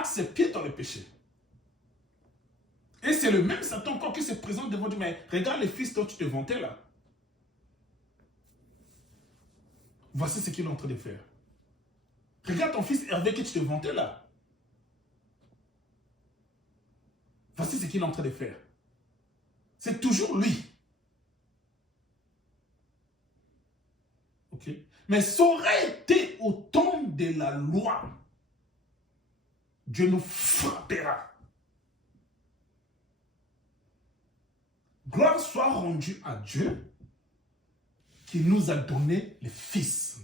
marque ses pieds dans le péché. Et c'est le même Satan encore qui se présente devant Dieu. Mais regarde les fils dont tu te vantais là. Voici ce qu'il est en train de faire. Regarde ton fils Hervé que tu te vantais là. Voici ce qu'il est en train de faire. C'est toujours lui. Ok? Mais ça aurait été au temps de la loi. Dieu nous frappera. Gloire soit rendue à Dieu qui nous a donné le Fils.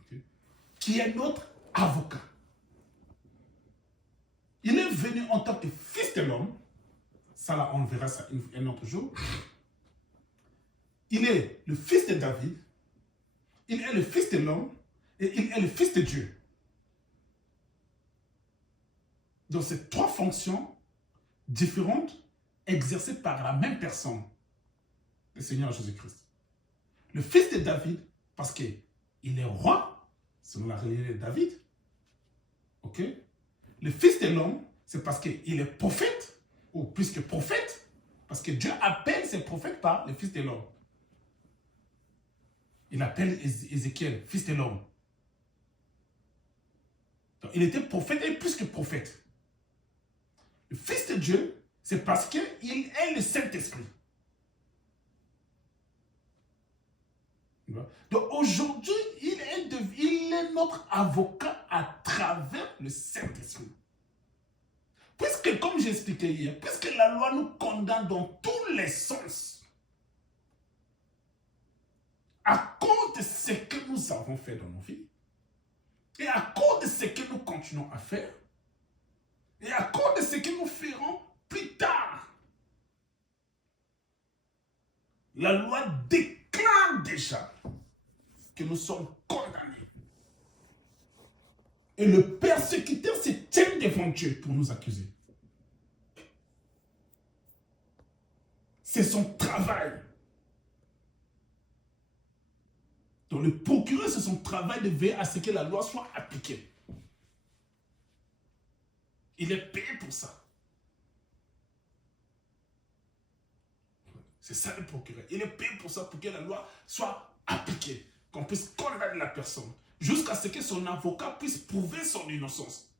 Okay? Qui est notre avocat. Il est venu en tant que Fils de l'homme. Ça là, on verra ça un autre jour. Il est le Fils de David. Il est le Fils de l'homme. Et il est le Fils de Dieu. Donc, c'est trois fonctions différentes exercées par la même personne, le Seigneur Jésus-Christ. Le Fils de David, parce qu'il est roi, selon la réalité de David. Ok? Le Fils de l'homme, c'est parce qu'il est prophète, ou plus que prophète, parce que Dieu appelle ses prophètes par le Fils de l'homme. Il appelle Ézéchiel, Fils de l'homme. Donc, il était prophète et plus que prophète. Le Fils de Dieu, c'est parce qu'il est le Saint-Esprit. Donc aujourd'hui, il est notre avocat à travers le Saint-Esprit. Puisque, comme j'ai expliqué hier, puisque la loi nous condamne dans tous les sens, à cause de ce que nous avons fait dans nos vies, et à cause de ce que nous continuons à faire, et à cause de ce que nous ferons plus tard, la loi déclare déjà que nous sommes condamnés. Et le persécuteur se tient devant Dieu pour nous accuser. C'est son travail. Donc le procureur, c'est son travail de veiller à ce que la loi soit appliquée. Il est payé pour ça. C'est ça le procureur. Il est payé pour ça, pour que la loi soit appliquée. Qu'on puisse condamner la personne. Jusqu'à ce que son avocat puisse prouver son innocence.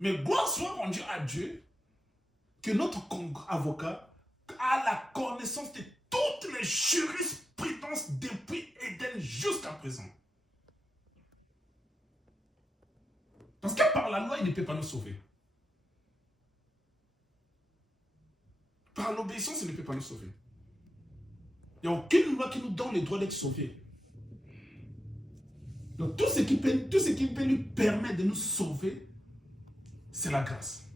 Mais gloire soit rendue à Dieu que notre avocat a la connaissance de toutes les jurisprudences depuis Éden jusqu'à présent. Parce que par la loi, il ne peut pas nous sauver. Par l'obéissance, il ne peut pas nous sauver. Il n'y a aucune loi qui nous donne le droit d'être sauvés. Donc tout ce qui peut lui permettre de nous sauver, c'est la grâce.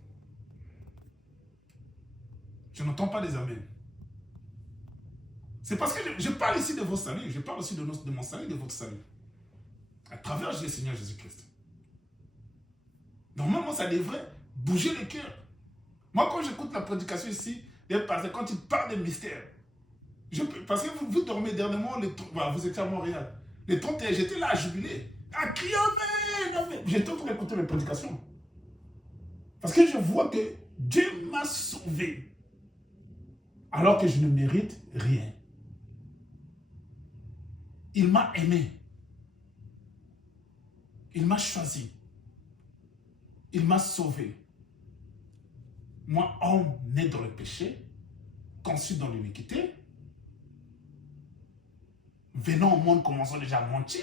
Je n'entends pas des amens. C'est parce que je parle ici de vos saluts, je parle aussi de mon salut, de votre salut. À travers le Seigneur Jésus-Christ. Normalement, ça devrait bouger le cœur. Moi, quand j'écoute la prédication ici, quand il parle de mystère, parce que vous dormez dernièrement, vous étiez à Montréal. Les 31, j'étais là à jubiler, à crier, j'étais en train d'écouter mes prédications. Parce que je vois que Dieu m'a sauvé, alors que je ne mérite rien. Il m'a aimé. Il m'a choisi. Il m'a sauvé. Moi, homme né dans le péché, conçu dans l'iniquité, venant au monde, commençant déjà à mentir,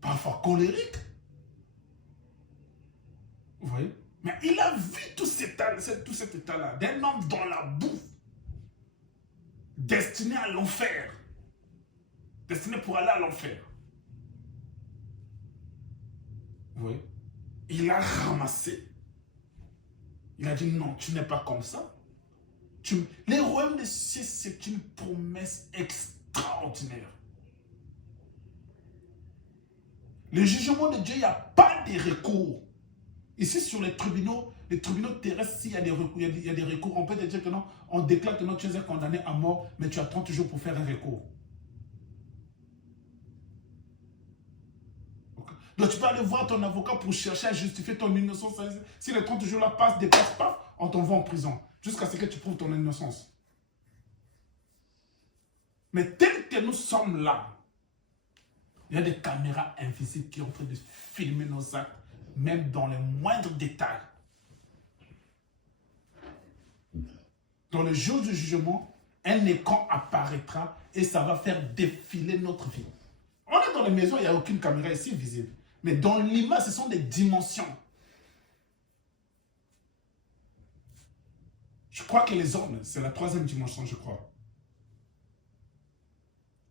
parfois colérique. Vous voyez? Mais il a vu tout cet état-là, d'un homme dans la boue, destiné à l'enfer, destiné pour aller à l'enfer. Vous voyez? Il a ramassé. Il a dit non, tu n'es pas comme ça. Les royaumes des cieux, c'est une promesse extraordinaire. Le jugement de Dieu, il n'y a pas de recours. Ici, sur les tribunaux terrestres, s'il y a des recours, il y a des recours, on peut te dire que non, on déclare que non, tu es condamné à mort, mais tu attends toujours pour faire un recours. Donc tu peux aller voir ton avocat pour chercher à justifier ton innocence. Si les 30 jours là passent, dépassent pas, on t'envoie en prison. Jusqu'à ce que tu prouves ton innocence. Mais tel que nous sommes là, il y a des caméras invisibles qui sont en train de filmer nos actes, même dans les moindres détails. Dans le jour du jugement, un écran apparaîtra et ça va faire défiler notre vie. On est dans les maisons, il n'y a aucune caméra ici visible. Mais dans l'image, ce sont des dimensions. Je crois que les hommes, c'est la 3e dimension, je crois.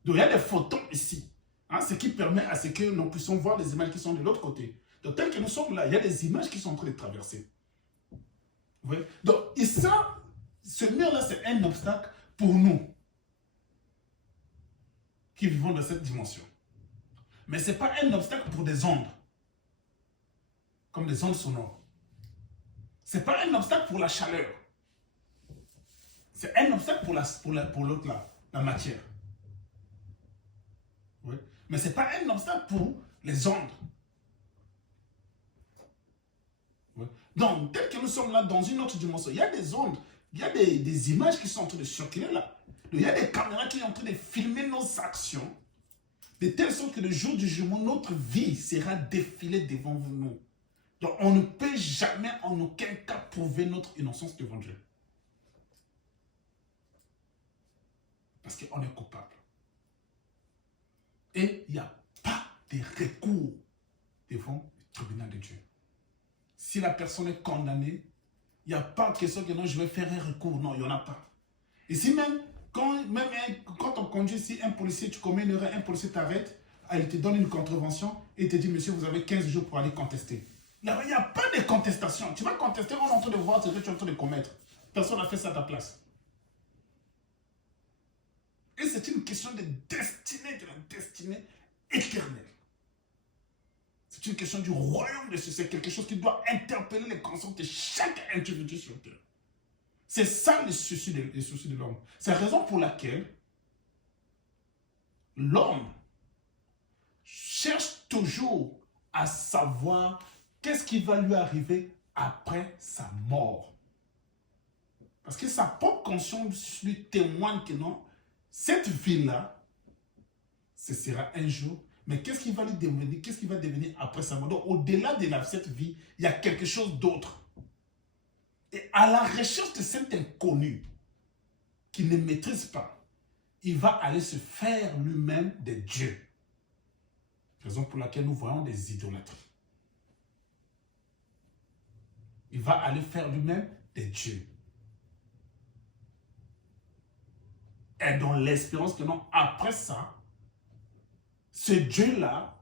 Donc il y a des photons ici. Hein, ce qui permet à ce que nous puissions voir les images qui sont de l'autre côté. Donc tel que nous sommes là, il y a des images qui sont en train de traverser. Vous voyez? Donc et ça, ce mur-là, c'est un obstacle pour nous qui vivons dans cette dimension. Mais ce n'est pas un obstacle pour des ondes, comme des ondes sonores. Ce n'est pas un obstacle pour la chaleur. C'est un obstacle pour l'autre là, la matière. Oui. Mais ce n'est pas un obstacle pour les ondes. Oui. Donc, tel que nous sommes là dans une autre dimension, il y a des ondes, il y a des images qui sont en train de circuler là. Donc, il y a des caméras qui sont en train de filmer nos actions, de telle sorte que le jour du jugement, notre vie sera défilée devant nous. Donc, on ne peut jamais, en aucun cas, prouver notre innocence devant Dieu. Parce qu'on est coupable. Et il n'y a pas de recours devant le tribunal de Dieu. Si la personne est condamnée, il n'y a pas question que non, je vais faire un recours. Non, il n'y en a pas. Ici même, quand on conduit, si un policier, tu commets une erreur, un policier t'arrête, il te donne une contravention et il te dit, monsieur, vous avez 15 jours pour aller contester. Il n'y a pas de contestation. Tu vas contester, on est en train de voir ce que tu es en train de commettre. Personne n'a fait ça à ta place. Et c'est une question de la destinée éternelle. C'est une question du royaume de Dieu. C'est quelque chose qui doit interpeller les consciences de chaque individu sur terre. C'est ça le souci de l'homme. C'est la raison pour laquelle l'homme cherche toujours à savoir qu'est-ce qui va lui arriver après sa mort. Parce que sa propre conscience lui témoigne que non, cette vie-là, ce sera un jour, mais qu'est-ce qui va lui devenir, qu'est-ce qui va devenir après sa mort? Donc, au-delà de cette vie, il y a quelque chose d'autre. Et à la recherche de cet inconnu, qu'il ne maîtrise pas, il va aller se faire lui-même des dieux. Raison pour laquelle nous voyons des idolâtries. Il va aller faire lui-même des dieux. Et dans l'espérance que non, après ça, ce Dieu-là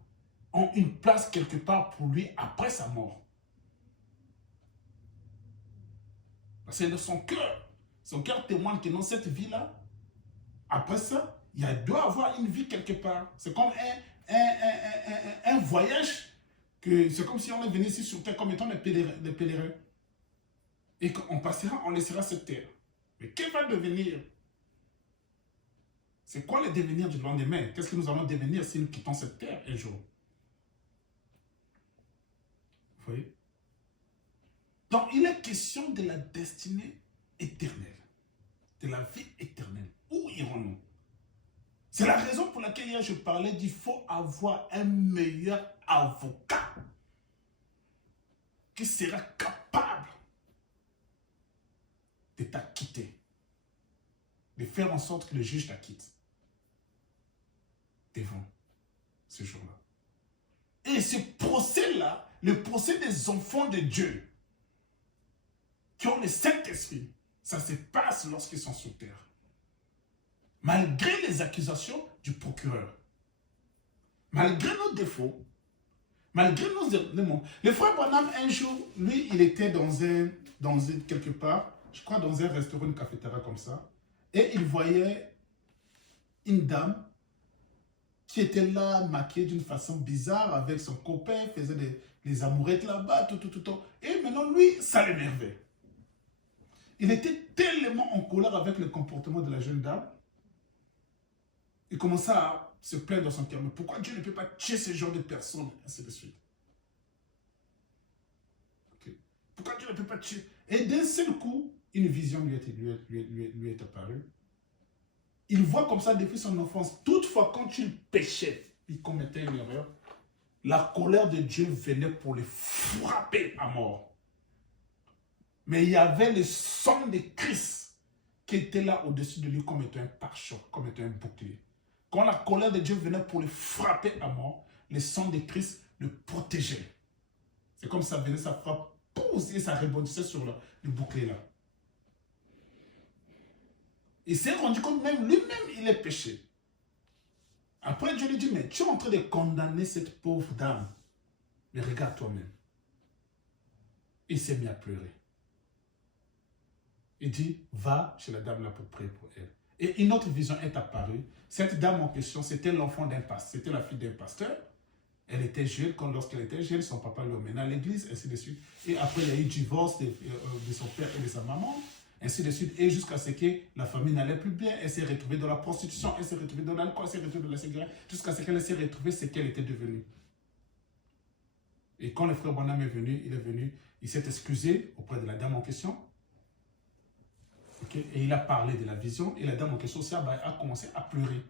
a une place quelque part pour lui après sa mort. Parce que son cœur témoigne que dans cette vie-là, après ça, il doit avoir une vie quelque part. C'est comme un voyage, c'est comme si on est venu ici sur terre comme étant des pèlerins. Et qu'on passera, on laissera cette terre. Mais qu'est-ce va devenir? C'est quoi le devenir du lendemain? Qu'est-ce que nous allons devenir si nous quittons cette terre un jour? Vous voyez? Donc, il est question de la destinée éternelle, de la vie éternelle. Où irons-nous? C'est la raison pour laquelle hier je parlais qu'il faut avoir un meilleur avocat qui sera capable de t'acquitter, de faire en sorte que le juge t'acquitte devant ce jour-là. Et ce procès-là, le procès des enfants de Dieu, qui ont le Saint-Esprit, ça se passe lorsqu'ils sont sur terre. Malgré les accusations du procureur, malgré nos défauts, malgré nos démons. Le frère Branham, un jour, lui, il était quelque part, je crois dans un restaurant, une cafétéria comme ça, et il voyait une dame qui était là, maquillée d'une façon bizarre, avec son copain, faisait des amourettes là-bas, tout. Et maintenant, lui, ça l'énervait. Il était tellement en colère avec le comportement de la jeune dame. Il commença se plaindre dans son cœur, mais pourquoi Dieu ne peut pas tuer ce genre de personnes, ainsi de suite. Okay. Pourquoi Dieu ne peut pas tuer? Et d'un seul coup, une vision lui est apparue. Il voit comme ça depuis son enfance. Toutefois, quand il péchait, il commettait une erreur, la colère de Dieu venait pour le frapper à mort. Mais il y avait le sang de Christ qui était là au-dessus de lui comme étant un pare-choc, comme étant un bouclier. Quand la colère de Dieu venait pour le frapper à mort, le sang de Christ le protégeait. C'est comme ça venait, ça frappe, et ça rebondissait sur le bouclier là. Il s'est rendu compte même, lui-même, il est péché. Après, Dieu lui dit, mais tu es en train de condamner cette pauvre dame. Mais regarde toi-même. Il s'est mis à pleurer. Il dit, va chez la dame là pour prier pour elle. Et une autre vision est apparue. Cette dame en question, c'était l'enfant d'un pasteur. C'était la fille d'un pasteur. Elle était jeune. Lorsqu'elle était jeune, son papa l'emmène à l'église, ainsi de suite. Et après, il y a eu divorce de son père et de sa maman, ainsi de suite. Et jusqu'à ce que la famille n'allait plus bien. Elle s'est retrouvée dans la prostitution, elle s'est retrouvée dans l'alcool, elle s'est retrouvée dans la cigarette, jusqu'à ce qu'elle s'est retrouvée ce qu'elle était devenue. Et quand le frère Branham est venu, il s'est excusé auprès de la dame en question. Okay. Et il a parlé de la vision. Et la dame en question aussi a commencé à pleurer.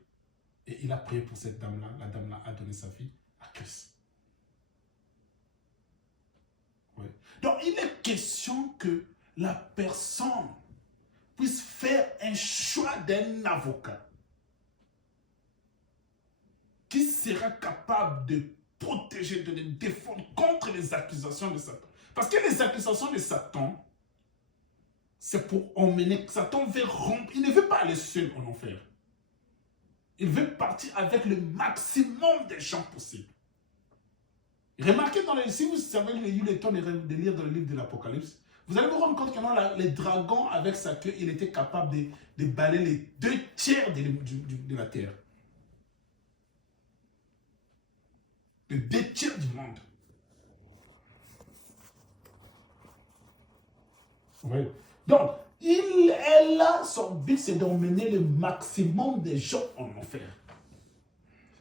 Et il a prié pour cette dame-là. La dame-là a donné sa vie à Christ. Ouais. Donc, il est question que la personne puisse faire un choix d'un avocat qui sera capable de protéger, de le défendre contre les accusations de Satan. Parce que les accusations de Satan, c'est pour emmener. Satan veut rompre. Il ne veut pas aller seul en enfer. Il veut partir avec le maximum de gens possibles. Remarquez, si vous avez eu le temps de lire dans le livre de l'Apocalypse, vous allez vous rendre compte que les dragons, avec sa queue, il était capable de balayer les 2/3 de la terre. Les 2/3 du monde. Oui. Donc, elle a son but, c'est d'emmener le maximum de gens en enfer.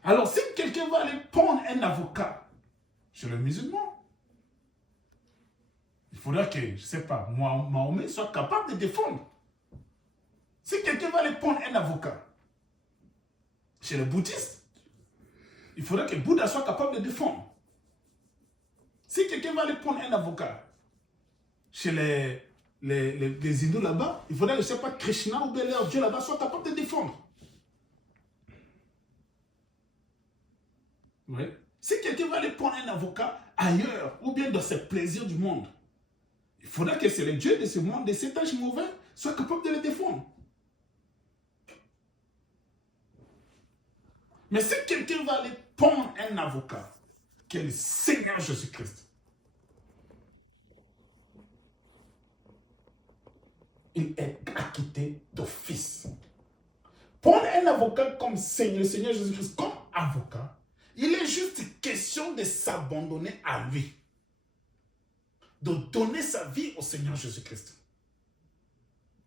Alors, si quelqu'un va aller prendre un avocat chez le musulman, il faudra que, je ne sais pas, Mahomet soit capable de défendre. Si quelqu'un va aller prendre un avocat chez le bouddhiste, il faudra que Bouddha soit capable de défendre. Si quelqu'un va aller prendre un avocat chez les hindous là-bas, il faudrait que, je ne sais pas, Krishna ou leur Dieu là-bas soit capable de défendre. Oui. Si quelqu'un va aller prendre un avocat ailleurs, ou bien dans ses plaisirs du monde, il faudra que c'est le Dieu de ce monde, de cet âge mauvais, soit capable de le défendre. Mais si quelqu'un va aller prendre un avocat, qui est le Seigneur Jésus-Christ, il est acquitté d'office. Prendre un avocat comme Seigneur, le Seigneur Jésus-Christ, comme avocat, il est juste question de s'abandonner à lui. De donner sa vie au Seigneur Jésus-Christ.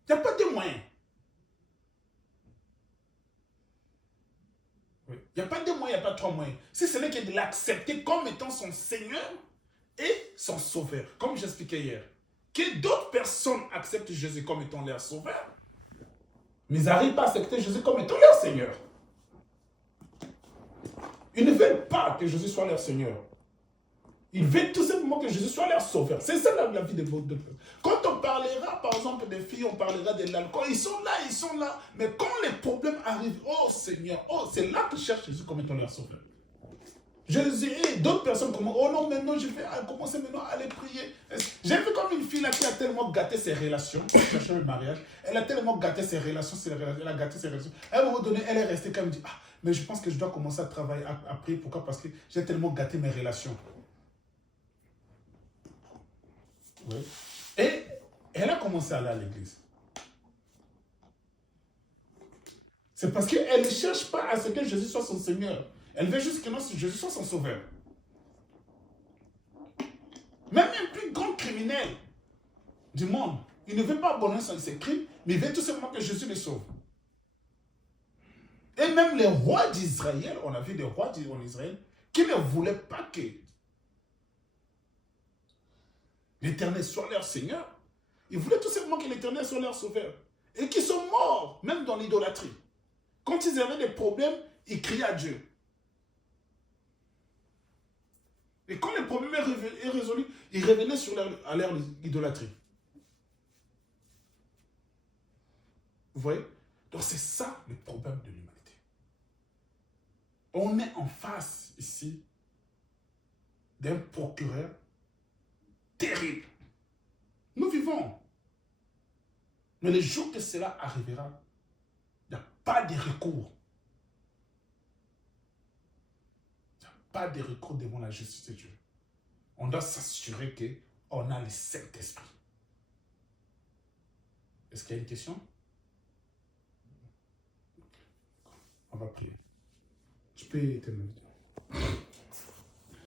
Il n'y a pas de moyen. Oui. Il n'y a pas de moyen, il n'y a pas trois moyens. Si ce n'est que de l'accepter comme étant son Seigneur et son Sauveur. Comme j'expliquais hier. Que d'autres personnes acceptent Jésus comme étant leur Sauveur, mais ils n'arrivent pas à accepter Jésus comme étant leur Seigneur. Ils ne veulent pas que Jésus soit leur Seigneur. Ils veulent tout simplement que Jésus soit leur Sauveur. C'est ça la vie de votre personne. Quand on parlera, par exemple, des filles, on parlera de l'alcool. Ils sont là. Mais quand les problèmes arrivent, oh Seigneur, oh, c'est là qu'ils cherchent Jésus comme étant leur Sauveur. Jésus et d'autres personnes comme, oh non, maintenant je vais commencer maintenant à aller prier. J'ai vu comme une fille là qui a tellement gâté ses relations, cherchant le mariage, elle a tellement gâté ses relations, elle a gâté ses relations. À un moment donné, elle est restée comme dit, ah, mais je pense que je dois commencer à travailler, à prier. Pourquoi? Parce que j'ai tellement gâté mes relations. Oui. Et elle a commencé à aller à l'église. C'est parce qu'elle ne cherche pas à ce que Jésus soit son Seigneur. Elle veut juste que Jésus soit son Sauveur. Même un plus grand criminel du monde, il ne veut pas abandonner ses crimes, mais il veut tout simplement que Jésus le sauve. Et même les rois d'Israël, on a vu des rois en Israël qui ne voulaient pas que l'Éternel soit leur Seigneur. Ils voulaient tout simplement que l'Éternel soit leur sauveur. Et qui sont morts, même dans l'idolâtrie. Quand ils avaient des problèmes, ils criaient à Dieu. Et quand le problème est résolu, ils revenaient à leur idolâtrie. Vous voyez? Donc c'est ça le problème de l'humanité. On est en face ici d'un procureur terrible. Nous vivons. Mais le jour que cela arrivera, il n'y a pas de recours. Il n'y a pas de recours devant la justice de Dieu. On doit s'assurer qu'on a le Saint-Esprit. Est-ce qu'il y a une question? On va prier. Tu peux terminer.